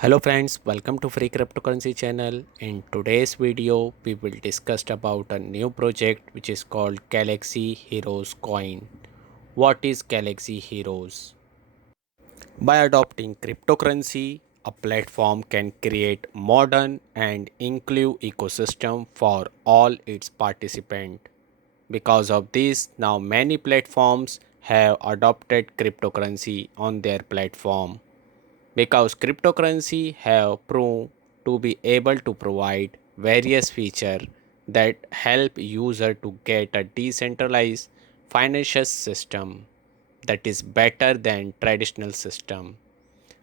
Hello friends, welcome to Free Cryptocurrency channel. In today's video, we will discuss about a new project which is called Galaxy Heroes Coin. What is Galaxy Heroes? By adopting cryptocurrency, a platform can create modern and inclusive ecosystem for all its participants. Because of this, now many platforms have adopted cryptocurrency on their platform. Because cryptocurrency have proved to be able to provide various features that help user to get a decentralized financial system that is better than traditional system,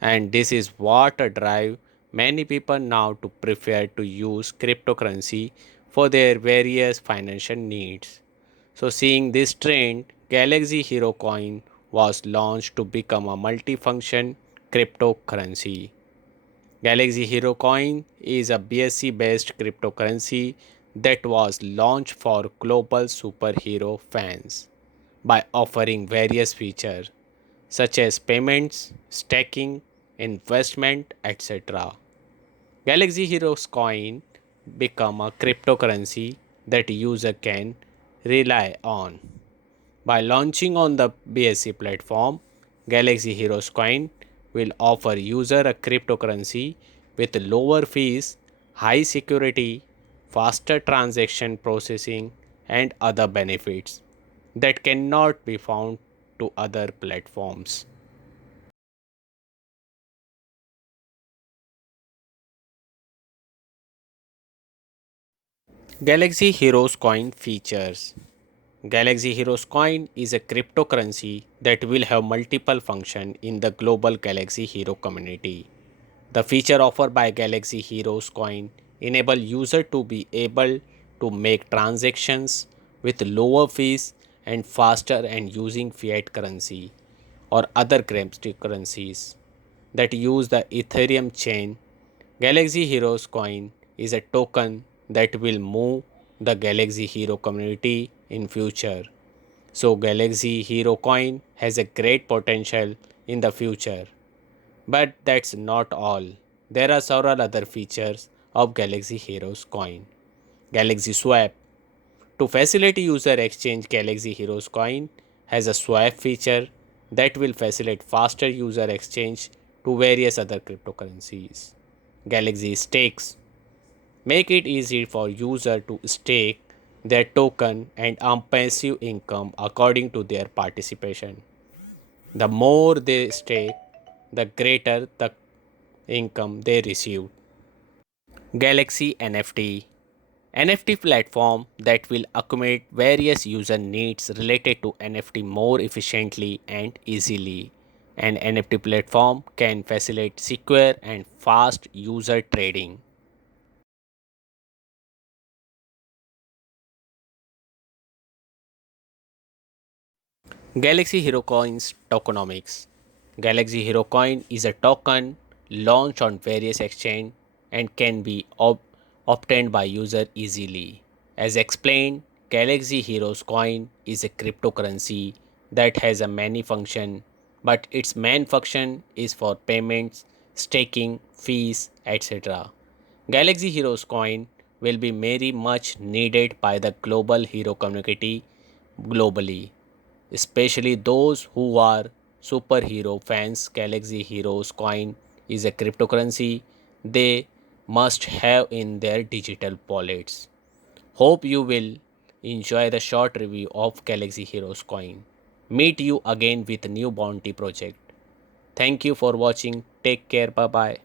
and this is what drive many people now to prefer to use cryptocurrency for their various financial needs. So seeing this trend, Galaxy Hero Coin was launched to become a multifunction cryptocurrency. Galaxy Hero Coin is a BSC based cryptocurrency that was launched for global superhero fans by offering various features such as payments, staking, investment, etc. Galaxy Heroes Coin become a cryptocurrency that user can rely on. By launching on the BSC platform, Galaxy Heroes Coin will offer user a cryptocurrency with lower fees, high security, faster transaction processing, and other benefits that cannot be found to other platforms. Galaxy Heroes Coin features. Galaxy Heroes Coin is a cryptocurrency that will have multiple functions in the global Galaxy Hero community. The feature offered by Galaxy Heroes Coin enable user to be able to make transactions with lower fees and faster and using fiat currency or other cryptocurrencies that use the Ethereum chain. Galaxy Heroes Coin is a token that will move the Galaxy Hero community in future. So Galaxy Hero Coin has a great potential in the future. But that's not all. There are several other features of Galaxy Heroes Coin. Galaxy Swap. To facilitate user exchange, Galaxy Heroes Coin has a swap feature that will facilitate faster user exchange to various other cryptocurrencies. Galaxy Stakes make it easy for user to stake their token and earn passive income according to their participation. The more they stake, the greater the income they receive. Galaxy NFT NFT platform that will accommodate various user needs related to NFT more efficiently and easily. An NFT platform can facilitate secure and fast user trading. Galaxy Hero Coins tokenomics. Galaxy Hero Coin is a token launched on various exchange and can be obtained by user easily. As explained, Galaxy Heroes Coin is a cryptocurrency that has a many function, but its main function is for payments, staking, fees, etc. Galaxy Heroes Coin will be very much needed by the global hero community globally, especially those who are superhero fans. Galaxy Heroes Coin is a cryptocurrency they must have in their digital wallets. Hope you will enjoy the short review of Galaxy Heroes Coin. Meet you again with new bounty project. Thank you for watching. Take care. Bye bye.